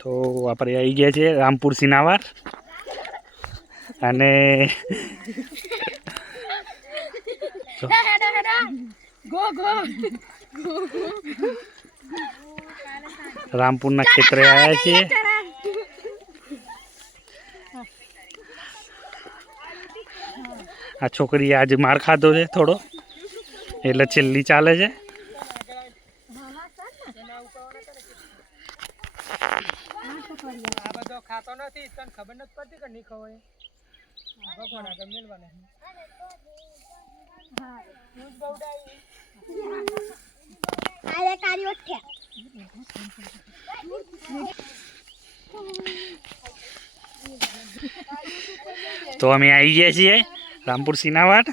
તો આપણે આવી ગયા છે રામપુર સિનાવાર અને રામપુરના ખેતરે આવ્યા છીએ. આ છોકરી આજે માર ખાધો છે થોડો એટલે છેલ્લી ચાલે છે. ખાતો નથી તને ખબર નથી પડતી કે નહીં ખવાય ભગવાન આગળ મેલવાના હા હું બવડાઈ આલે કારી ઓઠ્યા તો અમે આવી ગયા છીએ રામપુર સિનાવાર.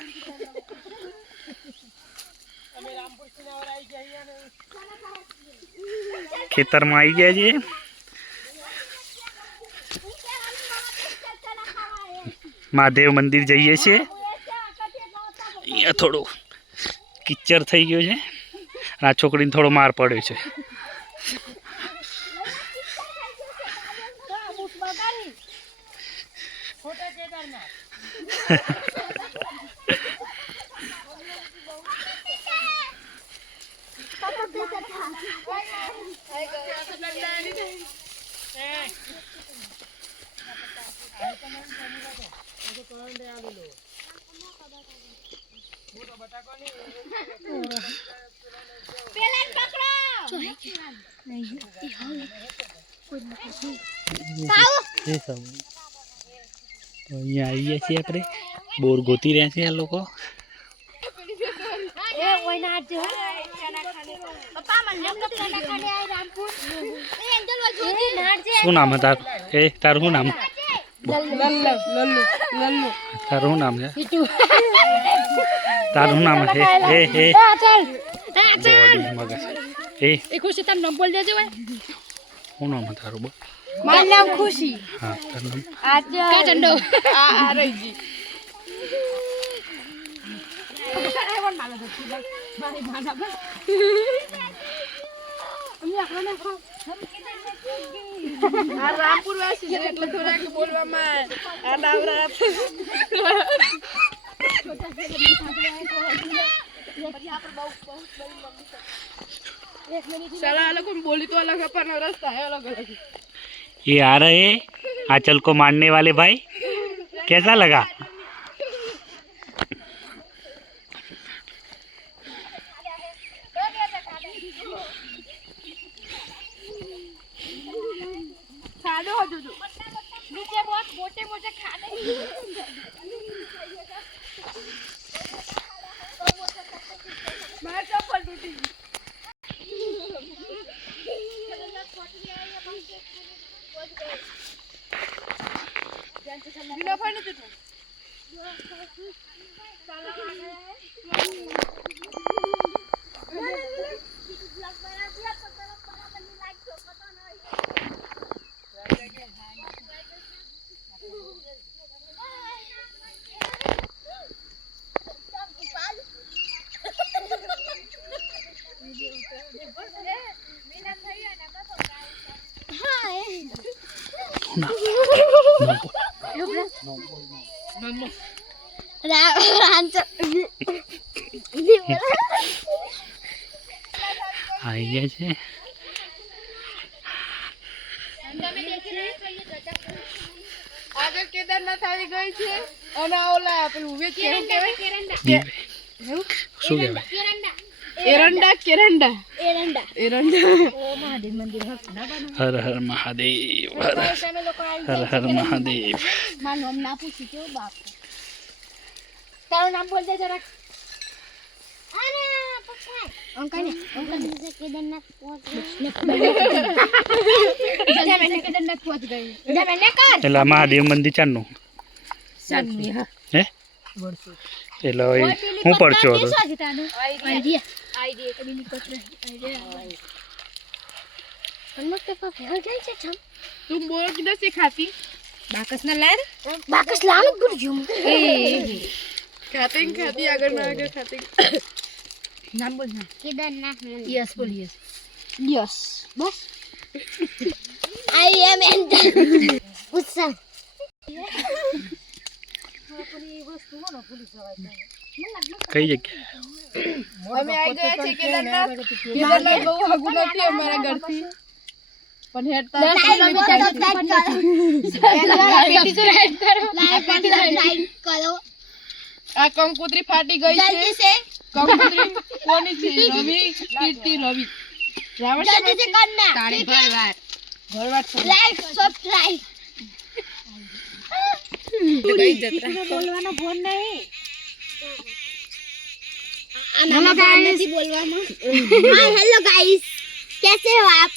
અમે રામપુર સિનાવાર આવી ગયા ને ખેતરમાં આવી ગયા છીએ. મહાદેવ મંદિર જઈએ છીએ. અહીંયા થોડું કિચડ થઈ ગયું છે. આ છોકરીને થોડો માર પડ્યો છે. અહીંયા આવીએ છીએ આપણે બોર ગોતી રહ્યા છીએ આ લોકો. શું નામ છે તારું? તારું શું નામ? તારું શું નામ છે? તારું નામ છે શું નામ તારું? બોલ. મારું નામ ખુશી. હા તારું નામ? કાચંડો. આ રહીજી. આ રામપુર વાસી છે એટલે થોડાક બોલવામાં આ ડાવરા साला अलग बोली तो अलग है पर रास्ता है अलग अलग. ये आ रहे हैं आंचल को मारने वाले भाई. कैसा लगा? खाने हो जो नीचे बहुत मोटे मोटे खाने मार चप्पल टूटी. बिना पानी तो आई गया છે. આગળ કેદારનાથ આવી ગઈ છે અને ઓલા પેલું વેચ કેવું કહેવાય શું કહેવાય? એરંડા કેરંડા એરંડા એરંડા ઓ મહાદેવ મંદિર હર હર મહાદેવ. હર હર મહાદેવ. મારું નામ ના પૂછી કેવું બાપ તારું નામ બોલ દે જરા. અરે પપ્પા અંકલ કેદારનાથ પહોંચ ગઈ. એટલે મહાદેવ મંદિર ચારનું હે એટલે હું પડચો હતો. तुम बोल किधर से खाती बाकस ना लार बाकस लाल गुरजुम खाते खाती अगर ना अगर खाते नाम बोलना केदारनाथ यस बोल यस यस बस आई एम एंटर गुस्सा કઈ જગ્યા અમે આવી ગયા છે કેદારનાથ બહુ આગું નથી અમારા ઘરથી પણ હેડતા लाइक करो આ કંકોત્રી ફાટી ગઈ जल्दी છે से કંકોત્રી કોની છે રવિ કીર્તિ રવિ રાવણ जल्दी से करना તાળી ભરવાડ ભરવાડ लाइक सब्सक्राइब બોલવાનો ફોન નહીં बोलवा हाँ हेलो गाइस कैसे हो आप